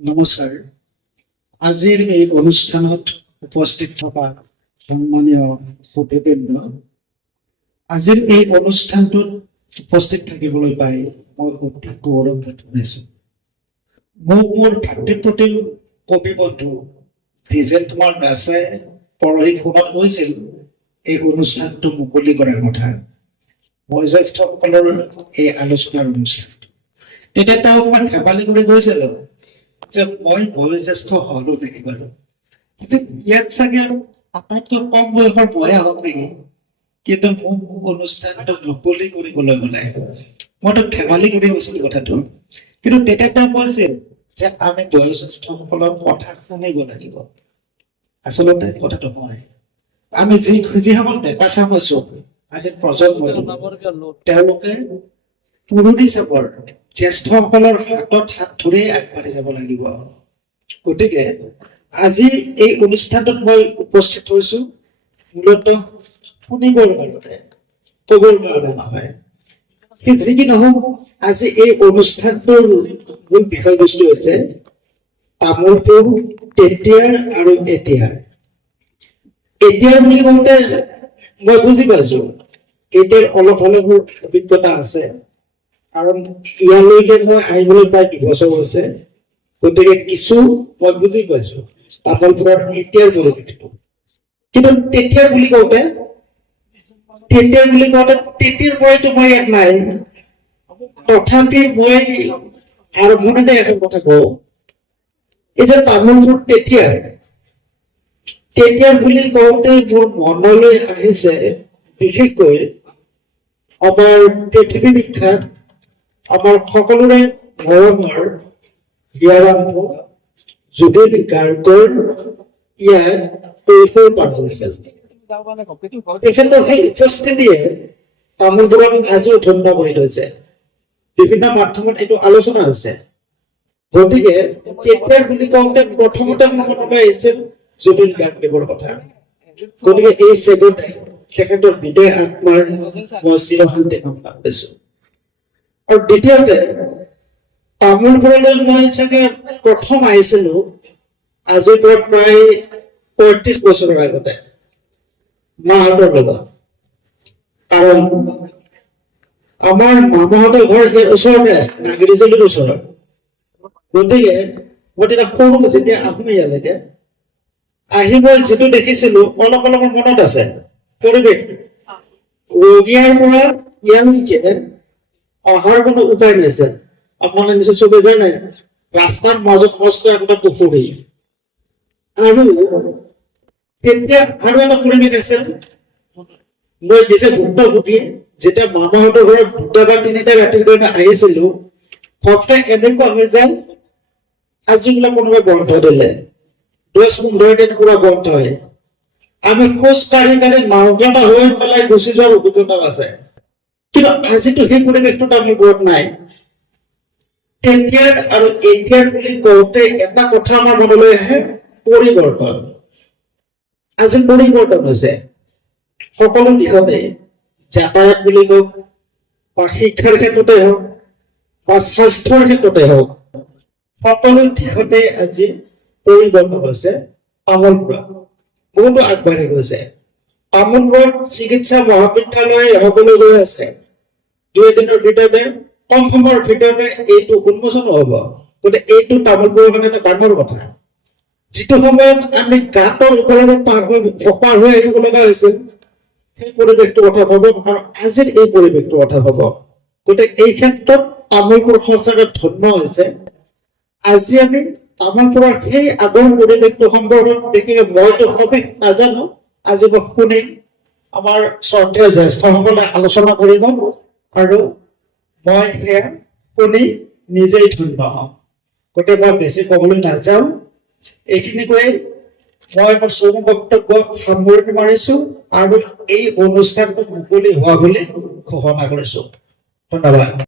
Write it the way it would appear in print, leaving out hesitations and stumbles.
নমস্কাৰ। আজিৰ এই অনুষ্ঠানত উপস্থিত থকা সন্মানীয় সুধীবৃন্দ, আজিৰ এই অনুষ্ঠানটোত উপস্থিত থাকিবলৈ পাই মই অতি গৌৰৱান্বিত হৈছোঁ। মোৰ ভাতৃপ্ৰতিম কবি বন্ধু দ্বিজেন কুমাৰ দাসে পৰহি ফোনত কৈছিল এই অনুষ্ঠানটো মুকলি কৰাৰ কথা, বয়োজ্যেষ্ঠসকলৰ এই আলোচনাৰ অনুষ্ঠান। তেতিয়া তেওঁ অকণমান ধেমালি কৰি কৈছিল যে মই বয়োজ্যেষ্ঠ হলো নেকি বাৰু, ইয়াত চাগে আটাইতকৈ কম বয়সৰ বয়া হল নেকি, কিন্তু মোক অনুষ্ঠানটো মুকলি কৰিবলৈ গলে মইতো ধেমালি কৰি কৈছিলো কথাটো। কিন্তু তেতিয়া তেওঁ কৈছিল যে আমি বয়োজ্যেষ্ঠসকলৰ কথা শুনিব লাগিব। আচলতে কথাটো হয়, আমি যিসকল ডেকা চাম হৈছো আজি প্ৰজন্মটো, তেওঁলোকে পুৰণি চাপৰ জ্যেষ্ঠসকলৰ হাতত হাত ধৰি আগবাঢ়ি যাব লাগিব। গতিকে আজি এই অনুষ্ঠানটোত মই উপস্থিত হৈছো মূলতঃ শুনিবৰ কাৰণে, কবৰ কাৰণে নহয়। যি কি নহওক, আজি এই অনুষ্ঠানটোৰ মূল বিষয়বস্তু হৈছে তামোলপুৰ তেতিয়াৰ আৰু এতিয়াৰ। এতিয়াৰ বুলি কওঁতে মই বুজি পাইছো এতিয়াৰ অলপ অলপ অভিজ্ঞতা আছে, কাৰণ ইয়ালৈকে মই আহিবলৈ প্ৰায় 2 বছৰ হৈছে। গতিকে কিছু মই বুজি পাইছো তামোলপুৰৰ এতিয়াৰ পৰিৱেশটো। কিন্তু তেতিয়াৰ বুলি কওঁতে তেতিয়াৰ পৰাইতো মই ইয়াত নাই। তথাপি মই আৰম্ভণিতে এখন কথা কওঁ, এই যে তামোলপুৰ তেতিয়াৰ বুলি কওঁতে মোৰ মনলৈ আহিছে বিশেষকৈ আমাৰ পৃথিৱী বিখ্যাত, আমাৰ সকলোৰে মৰমৰ হিয়াৰাম জুবিন গাৰ্গৰ ইয়াত কৈশোৰ পাৰ হৈছিল। তেখেতৰ সেই উপস্থিতিয়ে তামোলপুৰক আজিও ধন্য কৰি থৈছে। বিভিন্ন মাধ্যমত এইটো আলোচনা হৈছে। গতিকে তেতিয়াৰ বুলি কওঁতে প্ৰথমতে মোৰ মনলৈ আহিছিল জুবিন গাৰ্গদেৱৰ কথা। গতিকে এই চেগতে তেখেতৰ বিদেহ আত্মাৰ মই চিৰশান্তি কামনা কৰিছো। আৰু দ্বিতীয়তে তামোলপুৰলৈ মই চাগে প্ৰথম আহিছিলো আজিৰ পৰা প্ৰায় 35 বছৰৰ আগতে মাহঁতৰ লগত। কাৰণ আমাৰ মামাহঁতৰ ঘৰ সেই ওচৰতে আছে, নাগৰিজুলিৰ ওচৰত। গতিকে মই তেতিয়া সৰু, যেতিয়া আহো ইয়ালৈকে আহি মই যিটো দেখিছিলো অলপ অলপ মনত আছে পৰিৱেশ। ৰঙিয়াৰ পৰা ইয়ালৈকে অহাৰ কোনো উপায় নাছিল। আপোনালোকে নিশ্চয় চবে জানে ৰাস্তাৰ মাজত মস্ত একটা পুখুৰী, আৰু তেতিয়া আৰু এটা পৰিৱেশ আছিল। মই নিজে ভুক্তভোগী, যেতিয়া মামাহঁতৰ ঘৰত 2টা বা 3টা ৰাতিৰ কাৰণে আহিছিলো, হঠাতে এনেকুৱা হৈ যায় আজি বোলে কোনোবাই বন্ধ দিলে, 10-15 দিন পুৰা বন্ধ হয়। আমি খোজ কাঢ়ি নাওঘাটা হৈ পেলাই গুচি যোৱাৰ অভিজ্ঞতাও আছে। কিন্তু আজিতো সেই পৰিৱেশটো তামোলপুৰত নাই। তেতিয়াৰ আৰু এতিয়াৰ বুলি কওঁতে এটা কথা আমাৰ মনলৈ আহে, পৰিৱৰ্তন। আজি পৰিৱৰ্তন হৈছে সকলো দিশতে, যাতায়াত বুলি কওক বা শিক্ষাৰ ক্ষেত্ৰতে হওক বা স্বাস্থ্যৰ ক্ষেত্ৰতে হওক, সকলো দিশতে আজি পৰিৱৰ্তন হৈছে। তামোলপুৰত বহুতো আগবাঢ়ি গৈছে। তামোলপুৰত চিকিৎসা মহাবিদ্যালয় হবলৈ গৈ আছে। 2 দিনৰ ভিতৰতে, কম সময়ৰ ভিতৰতে এইটো উন্মোচন হব। গতিকে এইটো তামোলপুৰৰ কাৰণে এটা ডাঙৰ কথা। যিটো সময়ত আমি গাঁতৰ ওপৰত পাৰ হৈ আহিব লগা হৈছিল, সেই পৰিৱেশটোৰ কথা ভাবক আৰু আজিৰ এই পৰিৱেশটোৰ কথা ভাবক। গতিকে এই ক্ষেত্ৰত তামোলপুৰ সঁচাকে ধন্য হৈছে। আজি আমি তামোলপুৰৰ সেই আগৰ পৰিৱেশটো সম্পৰ্কত দেখি মইতো সঠিক নাজানো, আজি মই শুনিম আমাৰ শ্ৰদ্ধেয় জ্যেষ্ঠসকলে আলোচনা কৰিব, আৰু মই সেয়া শুনি নিজেই ধন্য হম। গতিকে মই বেছি কবলৈ নাযাওঁ। এইখিনি কৈ মই মোৰ চমু বক্তব্য সামৰণি মাৰিছো আৰু এই অনুষ্ঠানটো মুকলি হোৱা বুলি ঘোষণা কৰিছো। ধন্যবাদ।